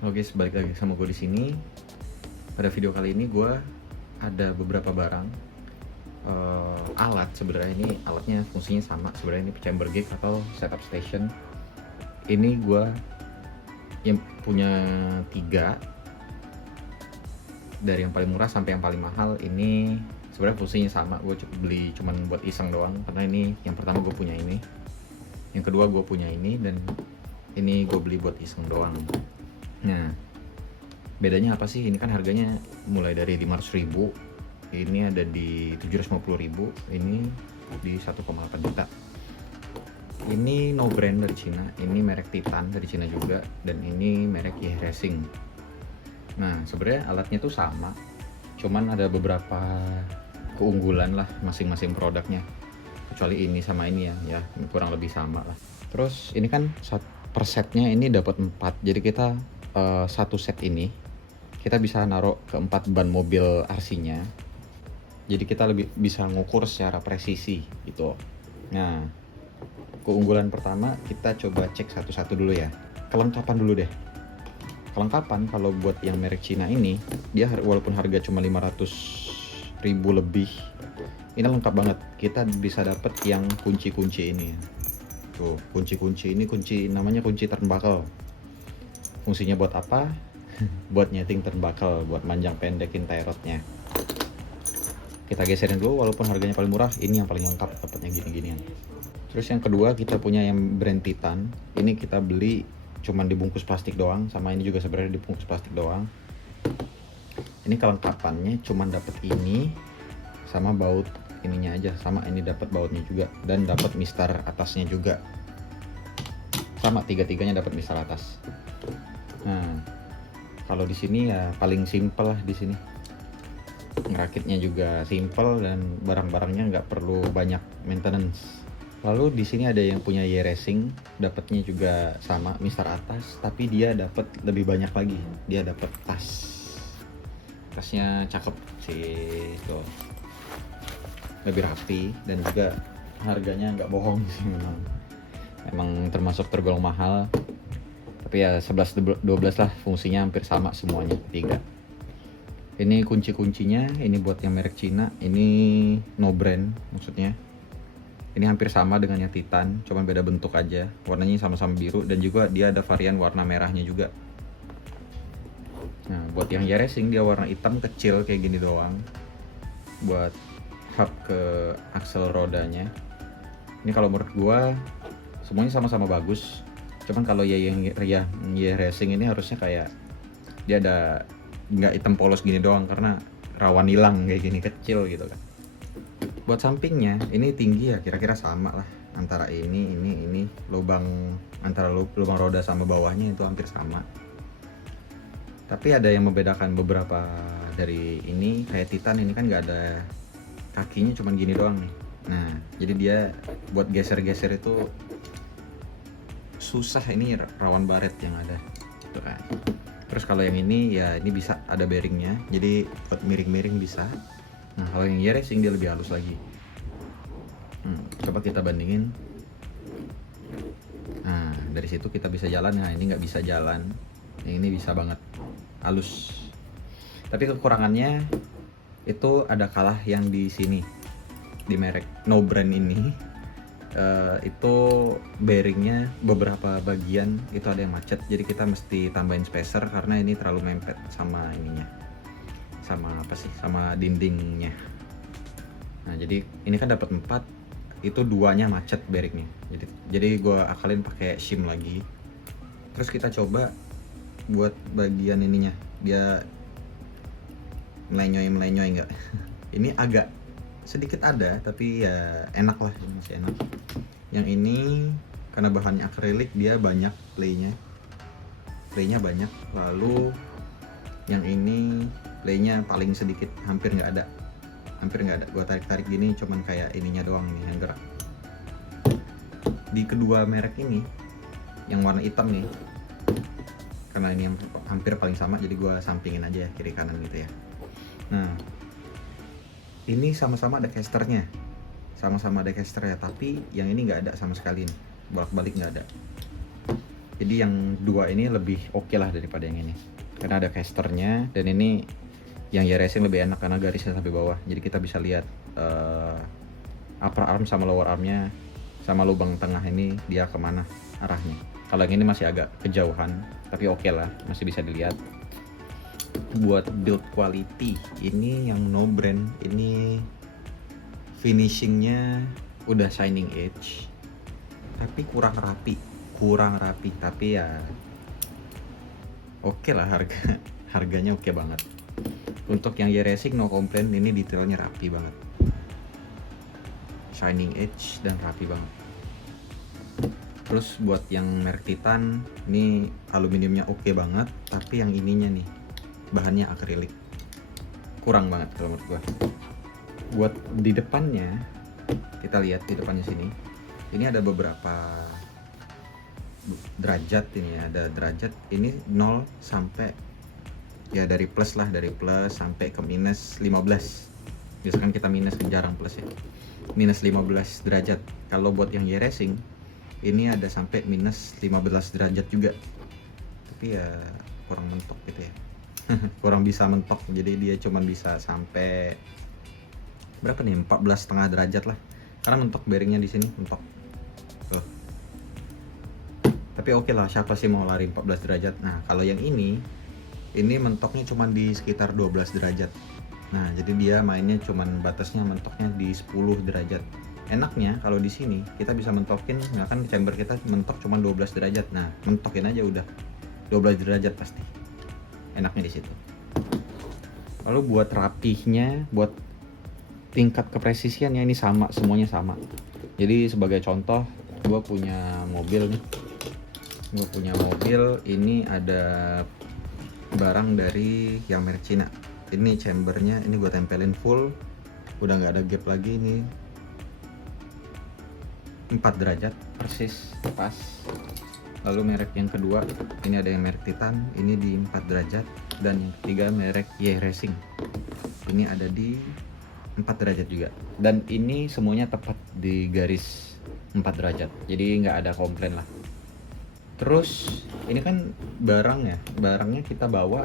Halo guys, balik lagi sama gue di sini. Pada video kali ini gue ada beberapa barang alat. Sebenarnya ini alatnya fungsinya sama. Sebenarnya ini chamber gig atau setup station. Ini gue yang punya 3, dari yang paling murah sampai yang paling mahal. Ini sebenarnya fungsinya sama. Gue beli cuman buat iseng doang, karena ini yang pertama gue punya ini, yang kedua gue punya ini, dan ini gue beli buat iseng doang. Nah, bedanya apa sih? Ini kan harganya mulai dari 500.000, ini ada di 750.000, ini di 1,8 juta. Ini no brand dari Cina, ini merek Titan dari Cina juga, dan ini merek Ye Racing. Nah, sebenarnya alatnya tuh sama, cuman ada beberapa keunggulan lah masing-masing produknya. Kecuali ini sama ini ya kurang lebih sama lah. Terus ini kan per setnya ini dapat 4, jadi kita satu set ini kita bisa naruh ke 4 ban mobil RC-nya, jadi kita lebih bisa ngukur secara presisi gitu. Nah, keunggulan pertama kita coba cek satu-satu dulu ya. Kelengkapan dulu deh. Kelengkapan kalau buat yang merek Cina ini, dia walaupun harga cuma 500.000 lebih, ini lengkap banget. Kita bisa dapet yang kunci-kunci ini. Tuh, kunci-kunci ini namanya kunci turnbuckle. Fungsinya buat apa? Buat nyeting turnbuckle, buat manjang pendekin tie rodnya. Kita geserin dulu, walaupun harganya paling murah, ini yang paling lengkap dapatnya gini-ginian. Terus yang kedua kita punya yang brand Titan. Ini kita beli cuman dibungkus plastik doang, sama ini juga sebenarnya dibungkus plastik doang. Ini kelengkapannya cuman dapet ini sama baut ininya aja, sama ini dapat bautnya juga, dan dapat mistar atasnya juga. Sama tiga-tiganya dapat mistar atas. Nah, kalau di sini ya paling simple lah di sini. Ngerakitnya juga simple dan barang-barangnya nggak perlu banyak maintenance. Lalu di sini ada yang punya Ye Racing, dapatnya juga sama mistar atas, tapi dia dapat lebih banyak lagi. Dia dapat tas. Tasnya cakep sih tuh. Lebih rapi dan juga harganya nggak bohong sih memang. Emang termasuk tergolong mahal. Tapi ya 11-12 lah, fungsinya hampir sama semuanya, 3. Ini kunci-kuncinya, ini buat yang merek Cina, ini no brand maksudnya. Ini hampir sama dengan yang Titan, cuman beda bentuk aja. Warnanya sama-sama biru, dan juga dia ada varian warna merahnya juga. Nah, buat yang Ye Racing dia warna hitam kecil kayak gini doang. Buat hub ke aksel rodanya. Ini kalau menurut gua semuanya sama-sama bagus. Cuman kalau yang Ye Racing ini harusnya kayak dia ada nggak hitam polos gini doang, karena rawan hilang kayak gini, kecil gitu kan. Buat sampingnya ini tinggi ya, kira-kira sama lah antara ini lubang antara lubang roda sama bawahnya itu hampir sama. Tapi ada yang membedakan beberapa dari ini, kayak Titan ini kan nggak ada kakinya, cuman gini doang nih. Nah, jadi dia buat geser-geser itu susah, ini rawan baret yang ada gitu kan. Terus kalau yang ini ya ini bisa ada bearingnya, jadi buat miring-miring bisa. Nah, kalau yang Ye Racing dia lebih halus lagi. Coba kita bandingin. Nah, dari situ kita bisa jalan. Nah, ini nggak bisa jalan, yang ini bisa banget, halus. Tapi kekurangannya itu ada kalah yang di sini, di merek no brand ini. Itu bearingnya beberapa bagian itu ada yang macet, jadi kita mesti tambahin spacer karena ini terlalu mepet sama ininya, sama apa sih, sama dindingnya. Nah, jadi ini kan dapat 4, itu 2-nya macet bearingnya, jadi gue akalin pakai shim lagi. Terus kita coba buat bagian ininya, dia melenyoy nggak. Ini agak sedikit ada, tapi ya enak lah, masih enak. Yang ini karena bahannya akrilik dia banyak playnya banyak. Lalu yang ini playnya paling sedikit, hampir nggak ada. Gua tarik gini cuman kayak ininya doang nih yang gerak. Di kedua merek ini yang warna hitam nih, karena ini yang hampir paling sama, jadi gua sampingin aja ya, kiri kanan gitu ya. Nah, ini sama-sama ada casternya, tapi yang ini nggak ada sama sekali nih, bolak-balik nggak ada. Jadi yang dua ini lebih oke lah daripada yang ini, karena ada casternya, dan ini yang ya racing lebih enak karena garisnya sampai bawah. Jadi kita bisa lihat upper arm sama lower armnya sama lubang tengah ini dia kemana arahnya. Kalau yang ini masih agak kejauhan, tapi oke lah, masih bisa dilihat. Buat build quality, ini yang no brand, ini finishingnya udah shining edge, tapi kurang rapi, tapi ya oke lah, harganya oke banget. Untuk yang Y-Racing no complaint, ini detailnya rapi banget, shining edge dan rapi banget. Terus buat yang merek Titan, ini aluminiumnya oke banget, tapi yang ininya nih bahannya akrilik, kurang banget kalau menurut gua. Buat di depannya, kita lihat di depannya sini, ini ada beberapa derajat. Ini ada derajat, ini 0 sampai ya dari plus lah, dari plus sampai ke minus 15. Biasanya kita minus, jarang plus ya, minus 15 derajat. Kalau buat yang Y-Racing ini ada sampai minus 15 derajat juga, tapi ya kurang mentok gitu ya. Kurang bisa mentok, jadi dia cuma bisa sampai berapa nih, 14,5 derajat lah, karena mentok bearingnya di sini mentok tuh. Tapi oke lah, siapa sih mau lari 14 derajat. Nah kalau yang ini mentoknya cuma di sekitar 12 derajat. Nah jadi dia mainnya cuman batasnya mentoknya di 10 derajat. Enaknya kalau di sini kita bisa mentokin, nah kan chamber kita mentok cuma 12 derajat. Nah mentokin aja udah 12 derajat pasti. Enaknya di situ. Lalu buat rapihnya, buat tingkat kepresisiannya ini sama, semuanya sama. Jadi sebagai contoh, gue punya mobil nih. Gue punya mobil, ini ada barang dari yang merek Cina. Ini chambernya, ini gue tempelin full, udah nggak ada gap lagi. Ini 4 derajat persis pas. Lalu merek yang kedua, ini ada yang merek Titan, ini di 4 derajat. Dan yang ketiga merek Y-Racing, ini ada di 4 derajat juga. Dan ini semuanya tepat di garis 4 derajat, jadi nggak ada komplain lah. Terus ini kan barangnya kita bawa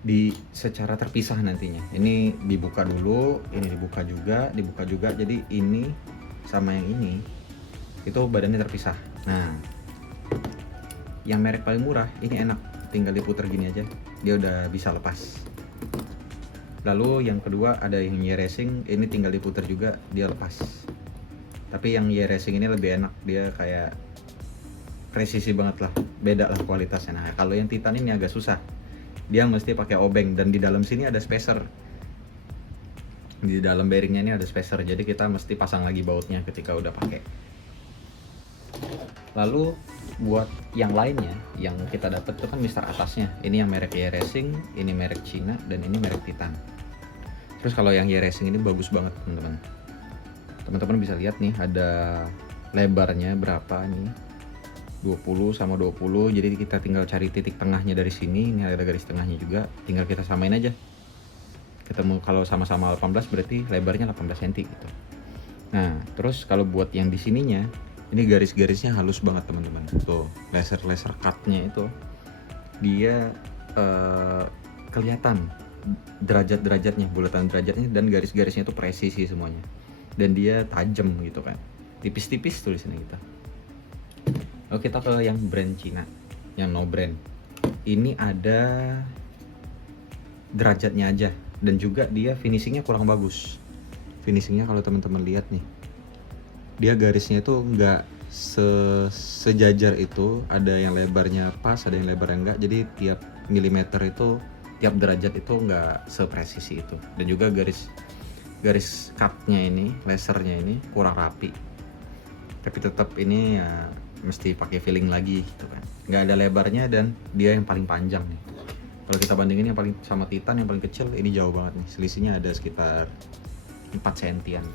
di secara terpisah nantinya. Ini dibuka dulu, ini dibuka juga. Jadi ini sama yang ini itu badannya terpisah. Nah yang merek paling murah ini enak, tinggal diputer gini aja dia udah bisa lepas. Lalu yang kedua ada yang Y-Racing, ini tinggal diputer juga dia lepas. Tapi yang Y-Racing ini lebih enak, dia kayak presisi banget lah, beda lah kualitasnya. Nah kalau yang Titan ini agak susah, dia mesti pakai obeng, dan di dalam sini ada spacer. Di dalam bearingnya ini ada spacer, jadi kita mesti pasang lagi bautnya ketika udah pakai. Lalu buat yang lainnya yang kita dapat itu kan mister atasnya, ini yang merek Y-Racing, ini merek Cina, dan ini merek Titan. Terus kalau yang Y-Racing ini bagus banget teman-teman. Teman-teman bisa lihat nih ada lebarnya berapa nih, 20 sama 20. Jadi kita tinggal cari titik tengahnya dari sini. Ini ada garis tengahnya juga, tinggal kita samain aja. Ketemu kalau sama-sama 18 berarti lebarnya 18 cm gitu. Nah terus kalau buat yang di sininya, ini garis-garisnya halus banget teman-teman. Tuh laser cutnya itu dia kelihatan derajat-derajatnya, bulatan derajatnya, dan garis-garisnya itu presisi semuanya. Dan dia tajam gitu kan, tipis-tipis tulisannya gitu. Lalu kita ke yang brand Cina, yang no brand. Ini ada derajatnya aja, dan juga dia finishingnya kurang bagus. Finishingnya kalau teman-teman lihat nih, dia garisnya itu nggak sejajar itu, ada yang lebarnya pas, ada yang lebarnya enggak. Jadi tiap milimeter itu, tiap derajat itu nggak sepresisi itu. Dan juga garis cutnya ini, lasernya ini kurang rapi. Tapi tetap ini ya mesti pakai filling lagi gitu kan. Nggak ada lebarnya, dan dia yang paling panjang nih. Kalau kita bandingin yang paling sama Titan, yang paling kecil, ini jauh banget nih. Selisihnya ada sekitar 4 cm-an.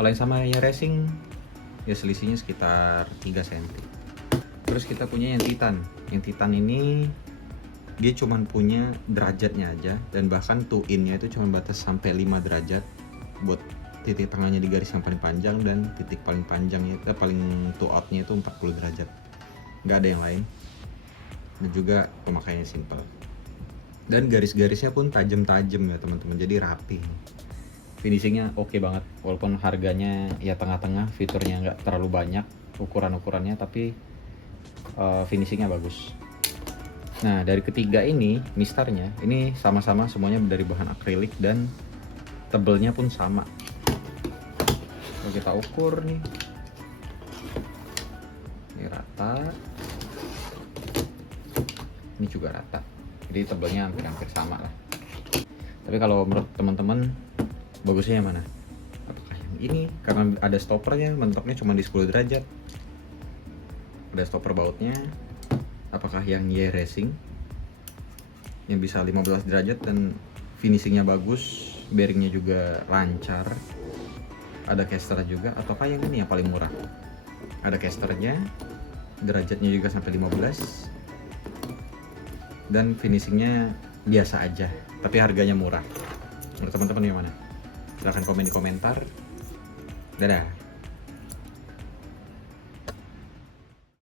Kalau yang sama Y-Racing ya selisihnya sekitar 3 cm. Terus kita punya yang Titan. Yang Titan ini dia cuman punya derajatnya aja, dan bahkan two in-nya itu cuma batas sampai 5 derajat buat titik tengahnya di garis yang paling panjang, dan titik paling panjangnya itu, paling two out-nya itu 40 derajat. nggak ada yang lain. Dan juga pemakaiannya simple. Dan garis-garisnya pun tajam-tajam ya teman-teman, jadi rapi. Finishingnya oke banget, walaupun harganya ya tengah-tengah, fiturnya nggak terlalu banyak ukuran-ukurannya, tapi finishingnya bagus. Nah dari ketiga ini, mistarnya ini sama-sama semuanya dari bahan akrilik dan tebelnya pun sama. Kalau kita ukur nih, ini rata, ini juga rata, jadi tebelnya hampir-hampir sama lah. Tapi kalau menurut teman-teman bagusnya yang mana? Apakah yang ini? Karena ada stoppernya, mentoknya cuma di 10 derajat. Ada stopper bautnya. Apakah yang Y Racing yang bisa 15 derajat dan finishingnya bagus, bearingnya juga lancar, ada caster juga, ataukah yang ini yang paling murah? Ada casternya, derajatnya juga sampai 15, dan finishingnya biasa aja, tapi harganya murah. Menurut teman-teman yang mana? Silahkan komen di komentar. Dadah.